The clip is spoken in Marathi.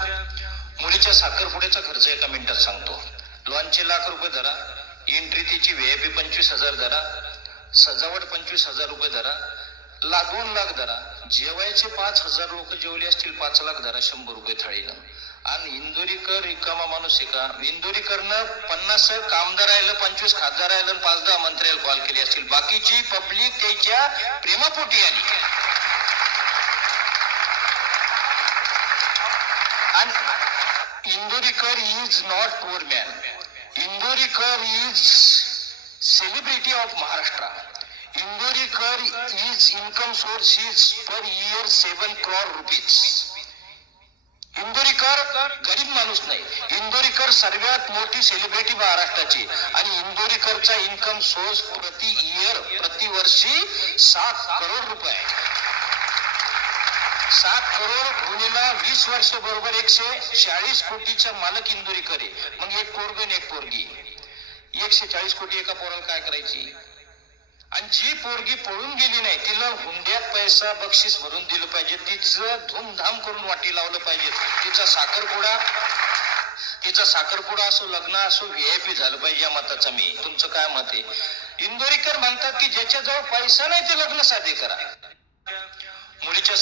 मुलीच्या साखरपुड्याचा खर्च एका मिनिटात सांगतो. लॉनचे लाख रुपये धरा एंट्री तिची व्हीआयपी पंचवीस हजार धरा सजावट पंचवीस हजार रुपये धरा ला दोन लाख धरा जेवायचे पाच हजार लोक जेवले असतील पाच लाख धरा शंभर रुपये थाळीनं. आणि इंदोरीकर रिकामा माणूस आहे का? इंदोरीकरनं पन्नास कामदार राहिलं पंचवीस खासदार आयलं पाच दहा मंत्र्याला कॉल केले असतील. बाकीची पब्लिक त्याच्या प्रेमापोटी आली. आणि Indorikar is not poor man Indorikar is celebrity of Maharashtra Indorikar is income source is per year seven crore rupees Indorikar गरीब माणूस नाही. इंदोरीकर सर्वात मोठी सेलिब्रिटी महाराष्ट्राची. आणि इंदोरीकरचा इन्कम सोर्स प्रति इयर प्रतिवर्षी सात करोड रुपये आहे. सात करोड गुणीला वीस वर्ष बरोबर एकशे चाळीस कोटीच्या मालक इंदुरी करे मग एक पोरग एक पोरगी. एकशे चाळीस कोटी एका पोराला काय करायची? आणि जी पोरगी पळून गेली नाही तिला हुंड्यात पैसा बक्षीस भरून दिलं पाहिजे. तिचं धूमधाम करून वाटी लावलं पाहिजे. तिचा साखरपुडा तिचा साखरपुडा असो लग्न असो व्हीआयपी झालं पाहिजे या मताचा मी. तुमचं काय मत आहे? इंदोरीकर म्हणतात की ज्याच्याजवळ पैसा नाही ते लग्न साधे करा. मुलीच्या